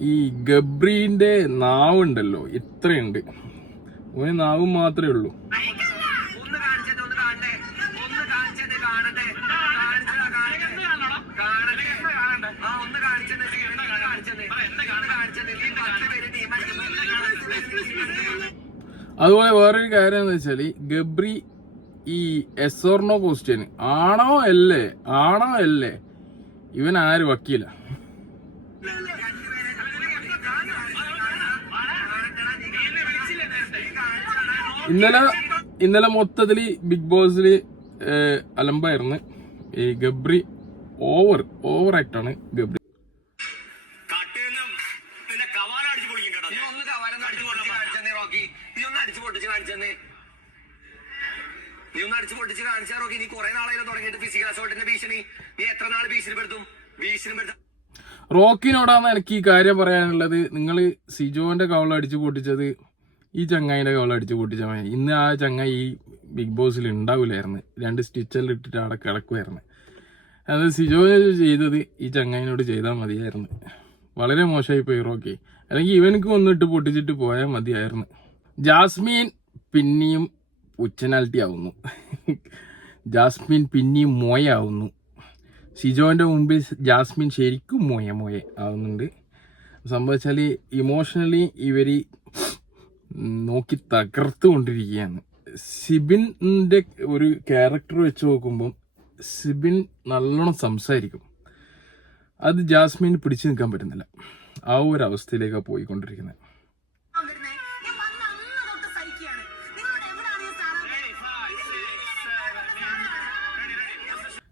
ഈ ഗബ്രീന്റെ നാവുണ്ടല്ലോ ഇത്രയുണ്ട്. ഒരു നാവ് മാത്രമേ ഉള്ളൂ. അതുപോലെ വേറൊരു കാര്യം എന്ന് വെച്ചാൽ ഗബ്രി ഈ എസ് ഓർണോ ക്വസ്റ്റ്യൻ ആണോ അല്ലേ? ആണോ അല്ലേ? ഇവൻ ആര് വക്കീല. ഇന്നലെ ഇന്നലെ മൊത്തത്തിൽ ബിഗ് ബോസിൽ അലമ്പായിരുന്നു. ഈ ഗബ്രി ഓവർ ഓവർ ആയിട്ടാണ് ഗബ്രി നീ ഒന്ന് അടിച്ചു പൊട്ടിച്ച് കാണിച്ചാൽ റോക്കി. നീ ഒന്ന് അടിച്ചു പൊട്ടിച്ച് കാണിച്ചെന്നേ. നീ ഒന്ന് അടിച്ചു പൊട്ടിച്ച് കാണിച്ചാ റോക്കി നീ കുറെ നാളായാലും തുടങ്ങിയിട്ട് ഫിസിക്കൽ അസോൾട്ടിന്റെ ഭീഷണി. നീ എത്ര നാൾ ഭീഷണിപ്പെടുത്തും? ഭീഷണിപ്പെടുത്തും റോക്കിനോടാണ് എനിക്ക് ഈ കാര്യം പറയാനുള്ളത്. നിങ്ങൾ സിജോന്റെ കവള അടിച്ചു പൊട്ടിച്ചത് ഈ ചങ്ങായിന്റെ കവള അടിച്ച് പൊട്ടിച്ച മതി ഇന്ന് ആ ചങ്ങായി ഈ ബിഗ് ബോസിൽ ഉണ്ടാവില്ലായിരുന്നു. രണ്ട് സ്റ്റിച്ചെല്ലാം അവിടെ കിടക്കുമായിരുന്നു അത് സിജോ ചെയ്തത് ഈ ചങ്ങായിനോട് ചെയ്താൽ മതിയായിരുന്നു. വളരെ മോശമായി പോയി റോക്കി. അല്ലെങ്കിൽ ഇവനക്ക് ഒന്നിട്ട് പൊട്ടിച്ചിട്ട് പോയാൽ മതിയായിരുന്നു. ജാസ്മീൻ പിന്നെയും ഉച്ചനാലിറ്റി ആവുന്നു ജാസ്മിൻ പിന്നെയും മോയ ആവുന്നു സിജോന്റെ മുമ്പിൽ ജാസ്മിൻ ശരിക്കും മോയ മോയ ആവുന്നുണ്ട്. സംഭവിച്ചാൽ ഇമോഷണലി ഇവർ നോക്കി തകർത്തുകൊണ്ടിരിക്കുകയാണ് സിബിന്റെ ഒരു ക്യാരക്ടർ വെച്ച് നോക്കുമ്പം സിബിൻ നല്ലോണം സംസാരിക്കും. അത് ജാസ്മിന് പിടിച്ചു നിൽക്കാൻ പറ്റുന്നില്ല. ആ ഒരു അവസ്ഥയിലേക്കാണ് പോയിക്കൊണ്ടിരിക്കുന്നത്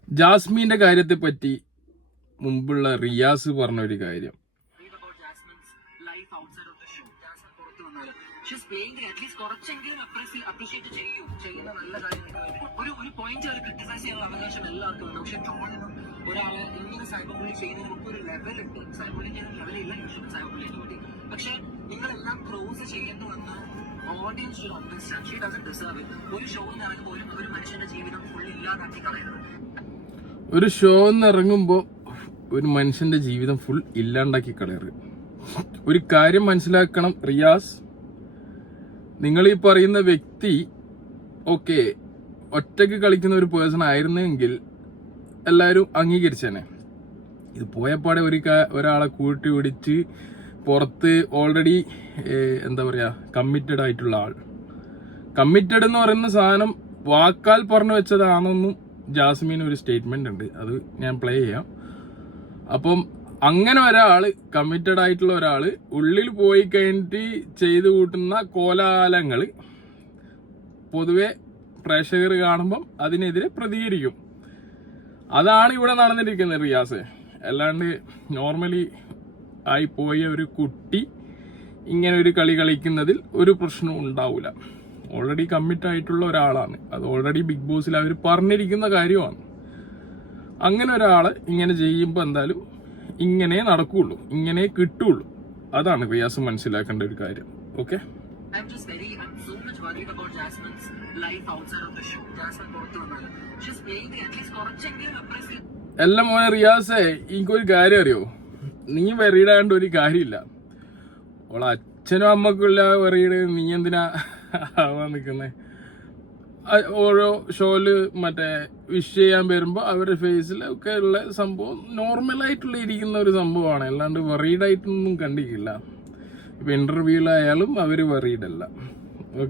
ജാസ്മിന്റെ കാര്യത്തെ പറ്റി മുമ്പുള്ള റിയാസ് പറഞ്ഞ ഒരു കാര്യം. കുറച്ചെങ്കിലും അപ്രീഷിയേറ്റ് ചെയ്യൂ. ചെയ്യുന്ന നല്ല ഒരു ഒരു പോയിന്റ് പക്ഷെ ഒരു ലെവൽ ഉണ്ട്. പക്ഷെ അണ്ടർസ്റ്റാൻഡ് ഷീ ഡസൻ ഡിസേർവ് ഒരു ഒരു ഒരു മനുഷ്യന്റെ ജീവിതം കളയരുത്. ഒരു ഇറങ്ങുമ്പോൾ ഒരു മനുഷ്യന്റെ ജീവിതം ഫുൾ ഇല്ലാണ്ടാക്കി കളയറ് ഒരു കാര്യം മനസ്സിലാക്കണം റിയാസ്. നിങ്ങൾ ഈ പറയുന്ന വ്യക്തി ഓക്കെ ഒറ്റയ്ക്ക് കളിക്കുന്ന ഒരു പേഴ്സൺ ആയിരുന്നെങ്കിൽ എല്ലാവരും അംഗീകരിച്ചേനെ. ഇത് പോയപ്പാടെ ഒരു ഒരാളെ കൂട്ടി പിടിച്ച് പുറത്ത് ഓൾറെഡി എന്താ പറയാ കമ്മിറ്റഡ് ആയിട്ടുള്ള ആൾ. കമ്മിറ്റഡ് എന്ന് പറയുന്ന സാധനം വാക്കാൽ പറഞ്ഞു വെച്ചതാണെന്നും ജാസ്മിന് ഒരു സ്റ്റേറ്റ്മെന്റ് ഉണ്ട്. അത് ഞാൻ പ്ലേ ചെയ്യാം. അപ്പം അങ്ങനെ ഒരാൾ കമ്മിറ്റഡ് ആയിട്ടുള്ള ഒരാൾ ഉള്ളിൽ പോയി കഴിഞ്ഞിട്ട് ചെയ്തു കൂട്ടുന്ന കോലാഹലങ്ങൾ പൊതുവെ പ്രേക്ഷകർ കാണുമ്പം അതിനെതിരെ പ്രതികരിക്കും. അതാണ് ഇവിടെ നടന്നിരിക്കുന്നത് റിയാസ്. അല്ലാണ്ട് നോർമലി ആയി പോയ ഒരു കുട്ടി ഇങ്ങനെ ഒരു കളി കളിക്കുന്നതിൽ ഒരു പ്രശ്നവും ഉണ്ടാവില്ല ഓൾറെഡി കമ്മിറ്റ് ആയിട്ടുള്ള ഒരാളാണ്. അത് ഓൾറെഡി ബിഗ് ബോസിൽ അവർ പറഞ്ഞിരിക്കുന്ന കാര്യമാണ്. അങ്ങനെ ഒരാൾ ഇങ്ങനെ ചെയ്യുമ്പോൾ എന്തായാലും ഇങ്ങനെ നടക്കുകയുള്ളൂ ഇങ്ങനെ കിട്ടുള്ളൂ. അതാണ് റിയാസ് മനസ്സിലാക്കേണ്ട ഒരു കാര്യം. Okay I'm just very, I'm so much worried about Jasmine's life outside of the show. Jasmine പുറത്ത് വന്നാൽ ഷീസ് പ്ലേയിങ് അറ്റ്ലീസ്റ്റ് കുറച്ചെങ്കിലും എല്ലാം മോനെ റിയാസേ എനിക്കൊരു കാര്യം അറിയോ? നീ വെറിയിടാണ്ട് ഒരു കാര്യമില്ല. ഓളെ അച്ഛനും അമ്മക്കുള്ള വെറിയിട് നീ എന്തിനാ ആവാൻ നിൽക്കുന്നേ ഓരോ ഷോയിൽ മറ്റേ വിഷ് ചെയ്യാൻ വരുമ്പോൾ അവരുടെ ഫേസിൽ ഒക്കെ ഉള്ള സംഭവം നോർമലായിട്ടുള്ള ഇരിക്കുന്ന ഒരു സംഭവമാണ്. അല്ലാണ്ട് വെറീഡ് ആയിട്ടൊന്നും കണ്ടിട്ടില്ല. ഇപ്പൊ ഇന്റർവ്യൂലായാലും അവർ വറീഡല്ല ഓക്കെ